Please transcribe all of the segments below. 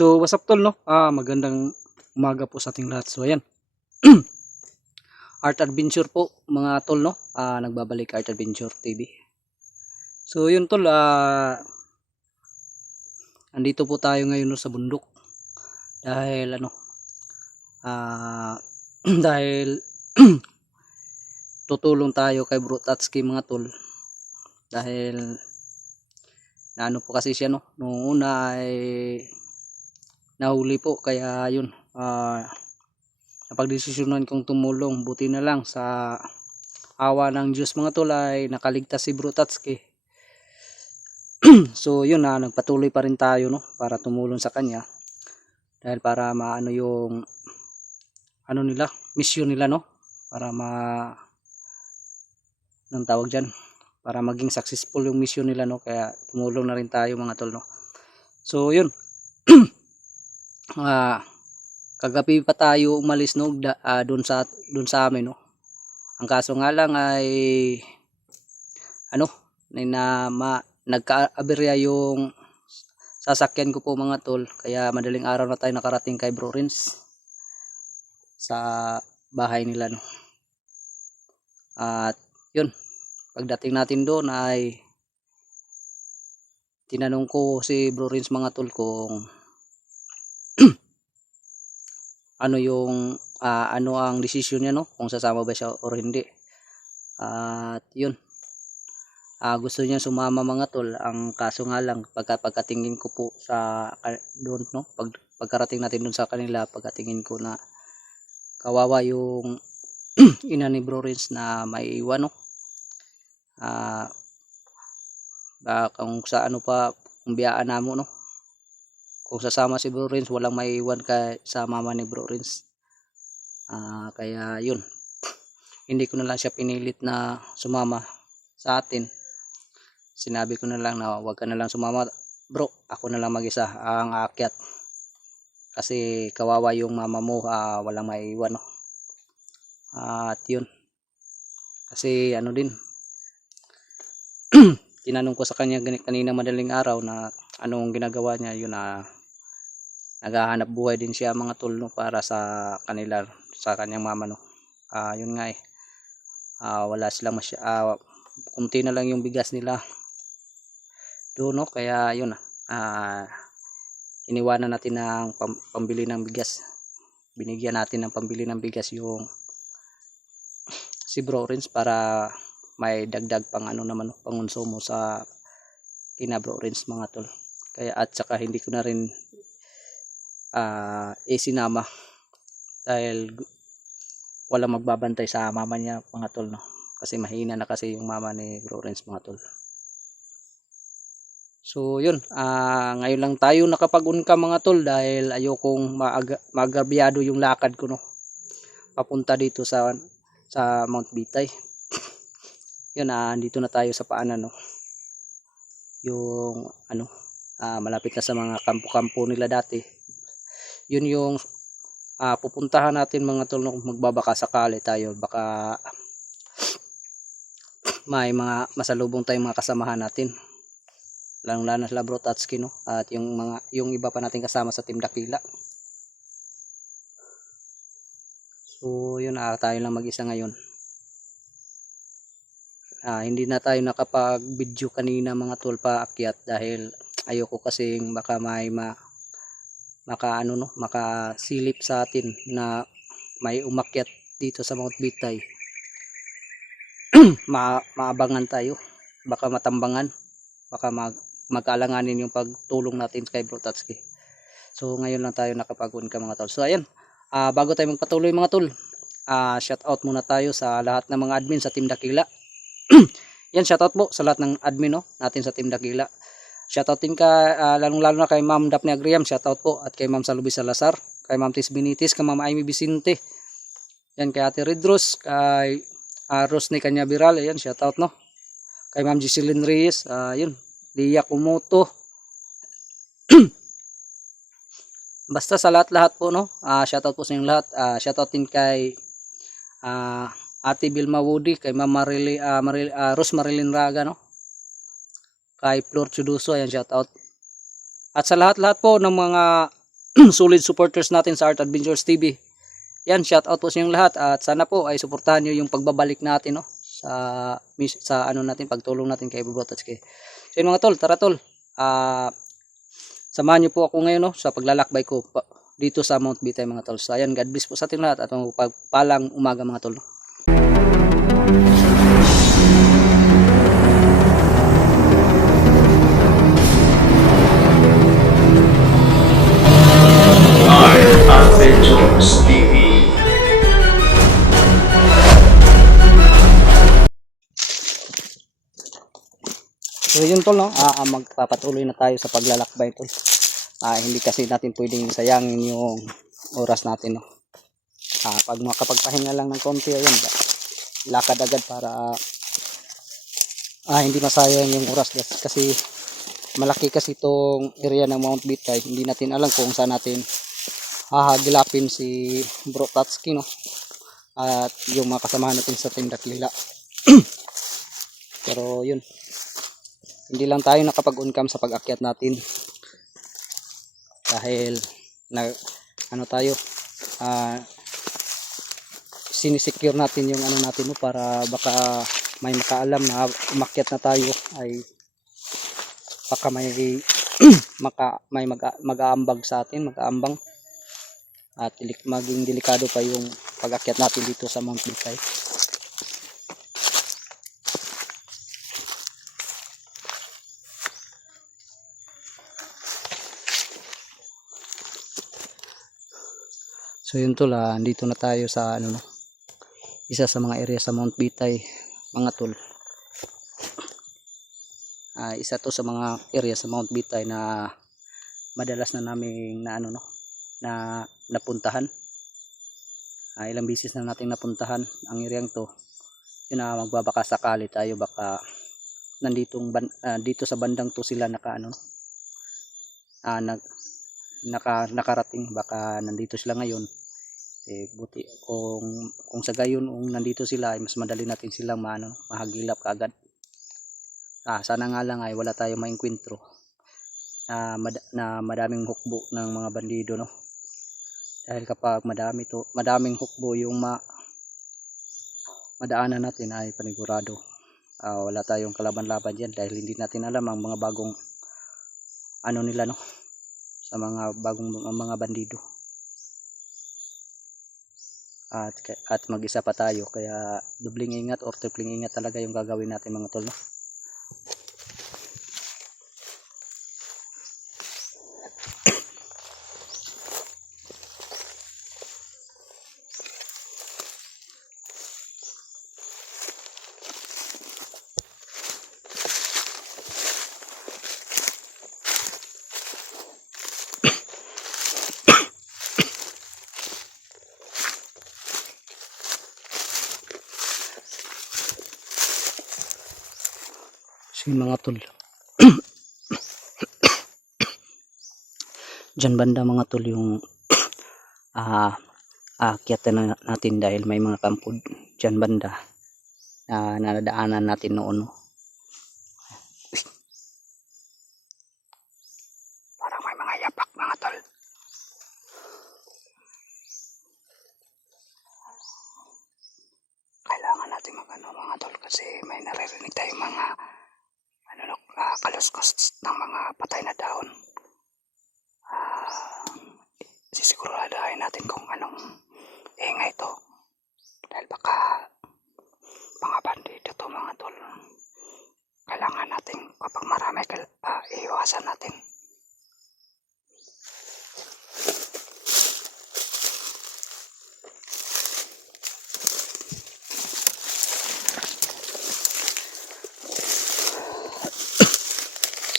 So, what's up tol, no? Magandang umaga po sa ating lahat. So, ayan. Art Adventure po, mga tol, no? Nagbabalik Art Adventure TV. So, yun tol, andito po tayo ngayon no, sa bundok. Dahil, dahil tutulong tayo kay Bro Tatsuki, mga tol. Dahil, naano po kasi siya, no? Noong una ay nahuli po, kaya yun, napagdesisyonan kong tumulong. Buti na lang sa awa ng Diyos, mga tol, ay nakaligtas si Bro Tatsuki. So yun, nagpatuloy pa rin tayo, no, para tumulong sa kanya, dahil para maano yung nila, mission nila, no, para nang tawag dyan, para maging successful yung mission nila, no. Kaya tumulong na rin tayo, mga tol, no. So yun. Kagabi pa tayo umalis, no, doon sa amin, no. Ang kaso nga lang ay nagka-aberya yung sasakyan ko po, mga tol, kaya madaling araw na tayo nakarating kay Bro Rins sa bahay nila, no. At yun, pagdating natin doon ay tinanong ko si Bro Rins, mga tol, kung ano ang desisyon niya, no, kung sasama ba siya or hindi. At yun, gusto niya sumama, mga tol. Ang kaso nga lang, pagkatingin ko po sa doon, no, pagkarating natin doon sa kanila, pagkatingin ko na kawawa yung ina ni Bro Rins na may iwan, no. Kung sa kung biyaan namo, no, kung sasama si Bro Rins, walang maiiwan sa mama ni Bro Rins. Kaya yun, hindi ko na lang siya pinilit na sumama sa atin. Sinabi ko na lang na wag ka na lang sumama, bro, ako na lang mag-isa ang aakyat, kasi kawawa yung mama mo, walang maiiwan, no. At yun, kasi din, tinanong ko sa kanya kanina madaling araw na anong ginagawa niya. Yun, naghahanap buhay din siya, mga tol, no, para sa kanyang mama, no. Yun nga wala silang kunti na lang yung bigas nila doon, no. Kaya yun, iniwanan natin ng pambili ng bigas. Binigyan natin ng pambili ng bigas yung si Bro Rins, para may dagdag pang pangonsumo sa kina Bro Rins, mga tol. Kaya at saka hindi ko na rin isinama dahil wala magbabantay sa mama niya, mga tol, no, kasi mahina na kasi yung mama ni Bro Rins, mga tol. So yun, ngayon lang tayo nakapag-unka, mga tol, dahil ayokong maagrabyado yung lakad ko, no, papunta dito sa Mount Bitay. Yun, dito na tayo sa paanan, no, yung malapit na sa mga kampo-kampo nila dati. Yun yung pupuntahan natin, mga tol, no, magbabaka sakali tayo, baka may mga masalubong tayong mga kasamahan natin, lalong-lalo na Bro Tatsuki, no, at yung iba pa natin kasama sa Team Dakila. So yun, tayo lang mag-isa ngayon. Hindi na tayo nakapag-video kanina, mga tol, paakyat, dahil ayoko kasing baka may makasilip sa atin na may umakyat dito sa Mount Bitay. Maabangan tayo, baka matambangan, baka magkaalanganin yung pagtulong natin kay Bro Tatsuki. So ngayon lang tayo nakapag-unka, mga tol. So ayan, bago tayo magpatuloy, mga tol, shout out muna tayo sa lahat ng mga admin sa Team Dakila. Yan, shout out po sa lahat ng admin, no, natin sa Team Dakila. Shoutout din lalong-lalo na kay Ma'am Daphne Agriam, shoutout po, at kay Ma'am Salubi Salazar, kay Ma'am Tis Benitis, kay Ma'am Amy Vicente, yan, kay Ate Redros, kay Rosny Canyabiral, yan, shoutout, no, kay Ma'am Giseline Reyes, yun, Lia Kumoto, basta sa lahat-lahat po, no, shoutout po sa inyong lahat. Shoutout din kay Ate Vilma Woody, kay Ma'am Rose Marilyn Raga, no, kay Flor Chuduso, ayan, shout out. At sa lahat-lahat po ng mga solid supporters natin sa Art Adventures TV. Yan, shout out po sa inyong lahat at sana po ay suportahan niyo yung pagbabalik natin, no, sa ano natin, pagtulong natin kay Bro Tatsuki. So yun mga tol, tara tol. Samahan niyo po ako ngayon, no, sa paglalakbay ko dito sa Mount Bitay mga tol. So ayan, God bless po sa ating lahat at magpagpalang umaga mga tol. Adventures TV. So yun tol, no, magpapatuloy na tayo sa paglalakbay tol. Hindi kasi natin pwedeng sayangin yung oras natin, no. Pag makapagpahinga lang ng konti, ayun, lakad agad para hindi masayang yung oras kasi malaki kasi itong area ng Mount Bitay. Hindi natin alam kung saan natin hahagilapin si Bro Tatsuki, no, at yung mga kasamahan natin sa Team Daklila. Pero yun, hindi lang tayo nakapag-on cam sa pag-akyat natin dahil ano tayo, sinisecure natin yung ano natin, no, para baka may makaalam na umakyat na tayo ay baka may mag-aambag sa atin, mag-aambang, at maging delikado pa yung pag-akyat natin dito sa Mount Bitay. So yun tol, andito na tayo sa ano, no, isa sa mga area sa Mount Bitay mga tol. Isa to sa mga area sa Mount Bitay na madalas na naming na ano, no, na napuntahan. Ilang beses na nating napuntahan ang area to. Yun, magbabaka sakali tayo baka dito sa bandang to sila naka ano, nakarating, baka nandito sila ngayon. Buti kung sa gayon nandito sila ay mas madali natin silang mahagilap kaagad. Sana nga lang ay wala tayong maengkwentro na madaming hukbo ng mga bandido, no. Dahil kapag madaming hukbo yung madaanan natin ay panigurado wala tayong kalaban-laban diyan, dahil hindi natin alam ang mga bagong ano nila, no, sa mga bagong mga bandido. At mag-isa pa tayo, kaya dubling ingat or tripling ingat talaga yung gagawin natin mga tol, no? So mga tol, dyan banda mga tol yung aakyatan natin, dahil may mga kampod dyan banda na nadaanan natin noon, no. Parang may mga yapak mga tol. Kailangan natin magano mga tol, kasi may naririnig tayong mga kaluskos ng mga patay na dahon. Sisiguradahin natin kung anong ingay ito, dahil baka mga bandido to mga tol. Kailangan natin kapag marami iiwasan natin.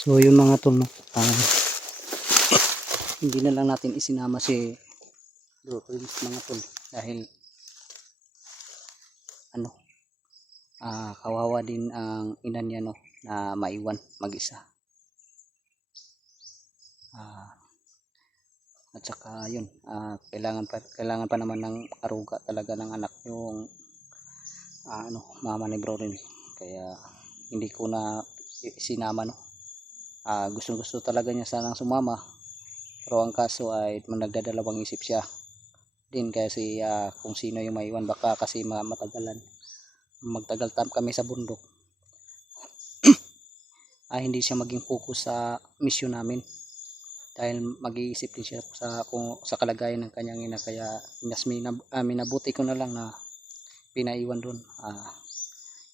So yung mga tol, no, hindi na lang natin isinama si Bro Prince mga tol, dahil kawawa din ang ina niya, no, na maiwan mag-isa. At saka yun, kailangan pa naman ng aruga talaga ng anak yung mama ni Bro Prince, kaya hindi ko na sinama, no. Gusto talaga niya sanang sumama, Pero ang kaso ay nagdadalawang isip siya din kasi kung sino yung maiwan, baka kasi magtagal kami sa bundok, hindi siya maging focus sa mission namin dahil mag-iisip din siya sa kalagayan ng kanyang ina. Kaya mas minabuti ko na lang na pinaiwan doon.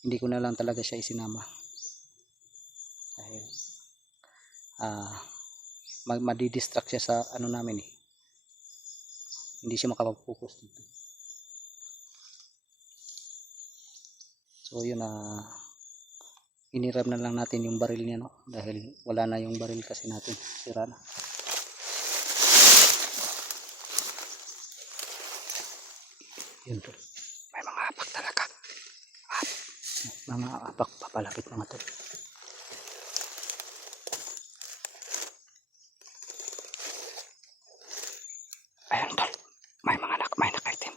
Hindi ko na lang talaga siya isinama dahil madidistract siya sa ano namin eh. Hindi siya makapag-focus dito. So yun, iniram na lang natin yung baril niya, no? Dahil wala na yung baril kasi natin, sira na. Yun to, may mga apak talaga. Mga apak papalapit mga to. Ayun tol, may nakaitim.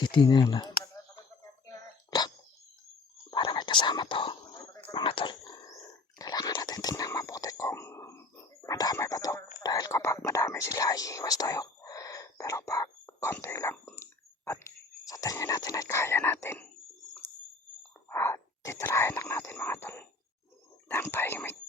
Titingnan na. Para may kasama to, mga tol. Kailangan natin tingnan mabuti kung madami ba to. Dahil kapag madami sila, iiwas tayo. Pero pag konti lang at sa tingin natin ay kaya natin, titirahin lang natin mga tol. Nang tahimik.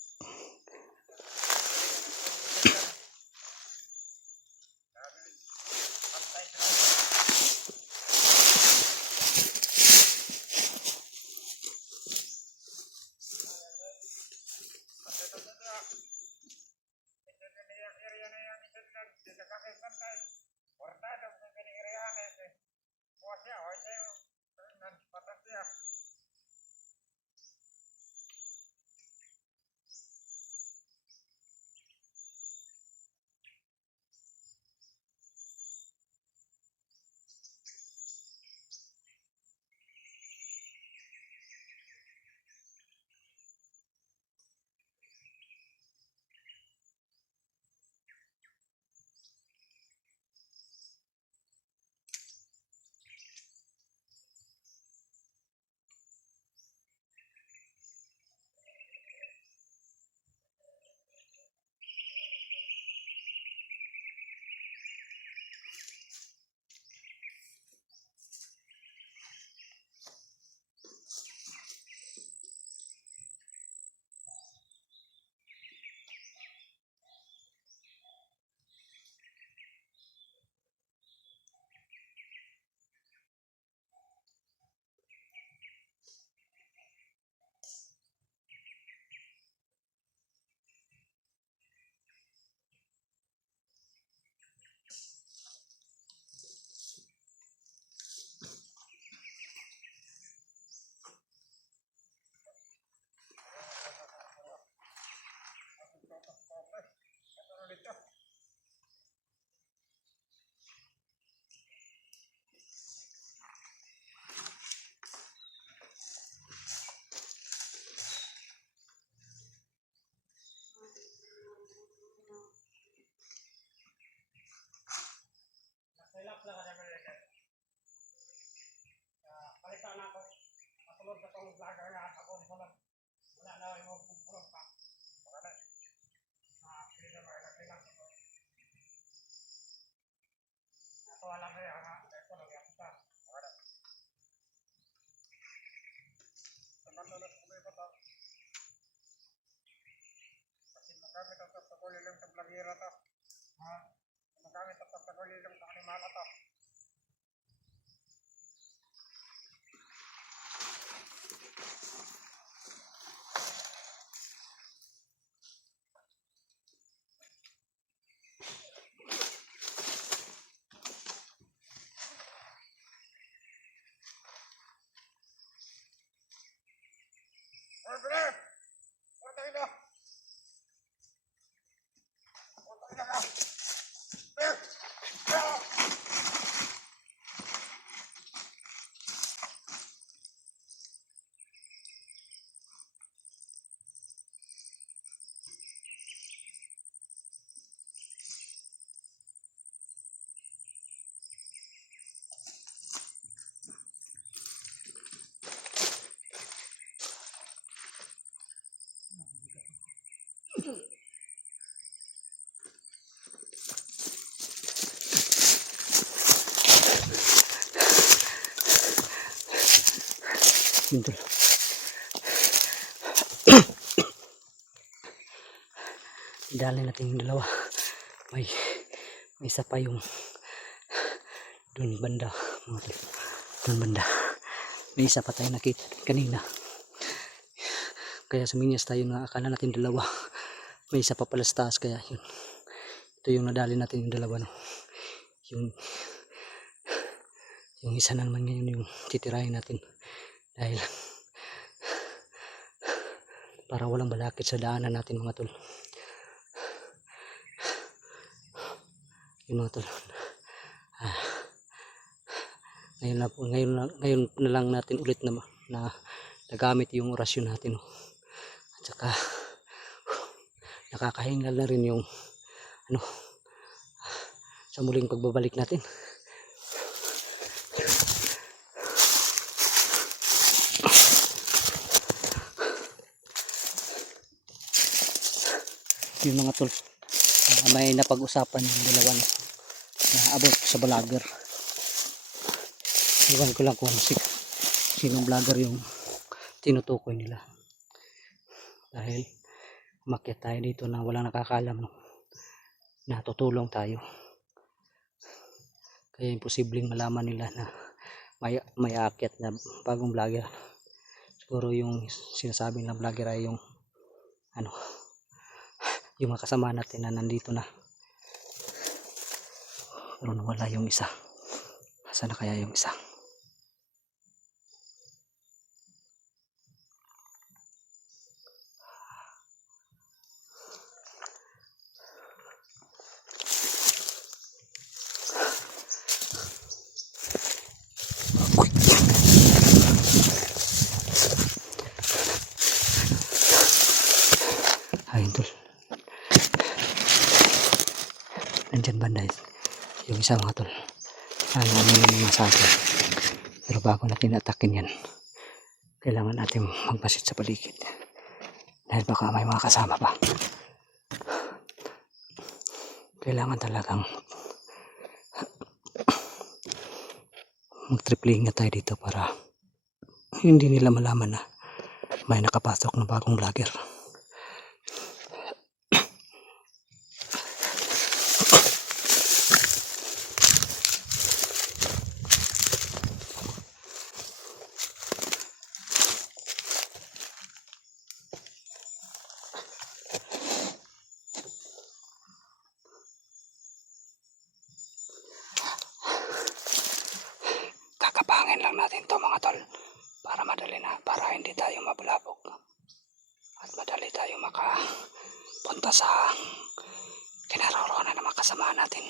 Yun tol. Idalhin natin yung dalawa. May isa pa yung dun banda mga tol. Dun banda. May isa pa tayo nakita kanina. Kaya suminyas tayo na akala natin dalawa. May isa pa pala sa taas kaya yun. Ito yung nadali natin yung dalawa no. Yung isa na naman ngayon yung titirahin natin. Dahil para walang balakid sa daanan natin mga tol. Yung mga tol. Ngayon na lang natin ulit na nagamit yung orasyon natin. At saka nakakahingal na rin yung sa muling pagbabalik natin. Yung mga tol, may napag-usapan yung dalawa na about sa vlogger. Iwan ko lang kung sinong vlogger yung tinutukoy nila. Dahil umakyat tayo dito na walang nakakalam no? Na tutulong tayo. Kaya imposibleng malaman nila na may aakyat na bagong vlogger. Siguro yung sinasabi ng vlogger ay yung yung mga kasama natin na nandito na. Pero nawala yung isa. Nasaan na kaya yung isa? Ayun tol. Nandyan banda yung isa mga tol. Ano yung masabi. Pero bago natin atakin yan, kailangan natin magbasit sa paligid. Dahil baka may mga kasama pa. Kailangan talagang mag-tripling na tayo dito para hindi nila malaman na may nakapasok na bagong vlogger. Kakapangin lang natin to mga tol para madali na, para hindi tayo mabulabog at madali tayo makapunta sa kinaroroonan ng mga kasama natin.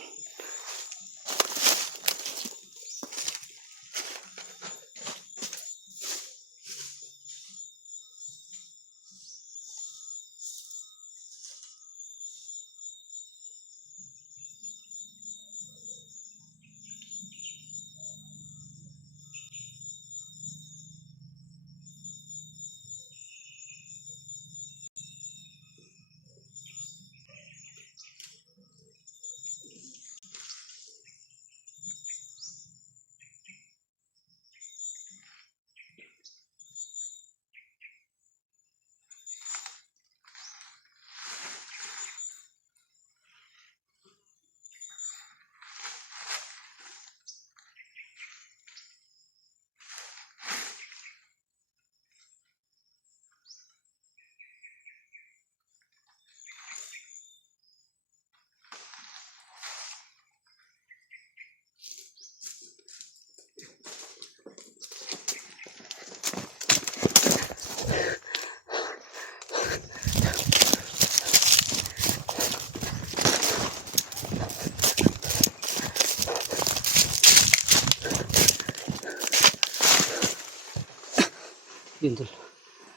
Yun tol,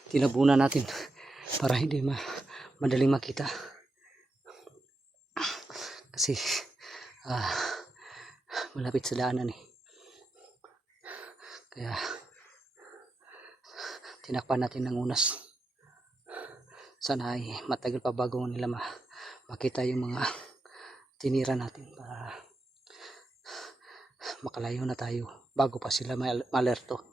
tinabunan natin para hindi madaling makita kasi malapit sa daanan kaya tinakpan natin ng unas. Sana ay matagal pa bago nila makita yung mga tinira natin para makalayo na tayo bago pa sila ma-alerto.